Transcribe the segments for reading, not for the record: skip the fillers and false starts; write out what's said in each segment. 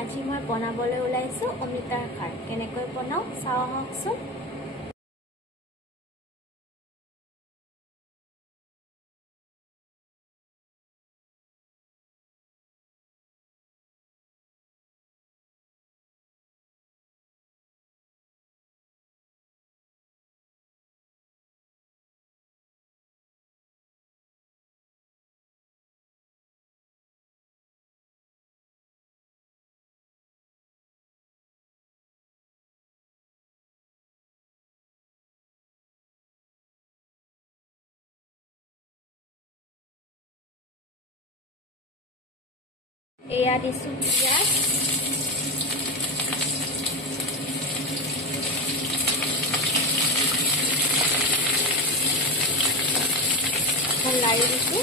আজি মই বনাবলৈ ওলাইছো অমিতাৰ খাৰ কেনেকৈ বনাও চাও আহকচোন। এয়া দিছো পিঁয়াজ, লাৰি দিছো,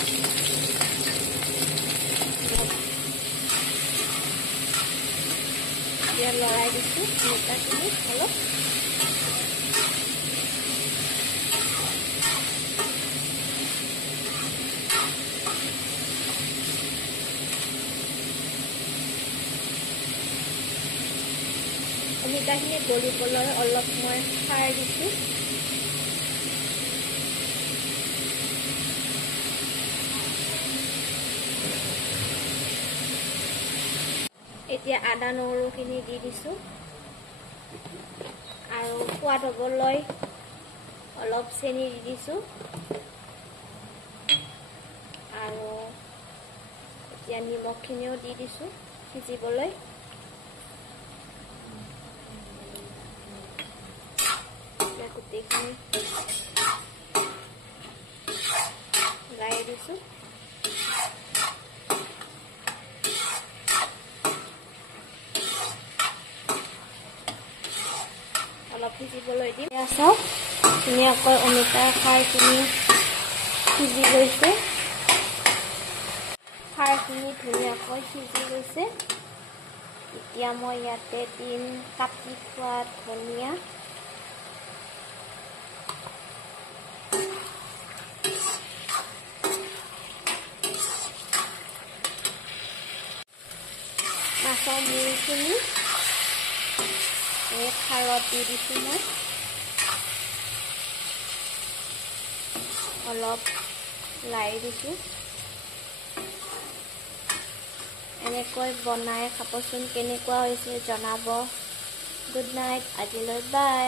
এতিয়া লৰাই দিছো অমিতাখিনি অলপ। অমিতাখিনি গলিবলৈ অলপ মই খাৰ দিছো। এতিয়া আদা নহৰুখিনি দি দিছো আৰু সোৱাদ হ'বলৈ অলপ চেনি দি দিছো আৰু এতিয়া নিমখখিনিও দি দিছো সিজিবলৈ। গোটেইখিনি লাৰি দিছো। অলপ সিজিবলৈ দিম। চাওক ধুনীয়াকৈ অমিতাৰ খাৰখিনি সিজি গৈছে। খাৰখিনি ধুনীয়াকৈ সিজি গৈছে। এতিয়া মই ইয়াতে দিম কাটি থোৱা ধনিয়া, মাছৰ মূৰখিনি এই খাৰত দি দিছো মই। অলপ লাৰি দিছো। এনেকৈ বনাই খাবচোন, কেনেকুৱা হৈছে জনাব। গুড নাইট, আজিলৈ বাই।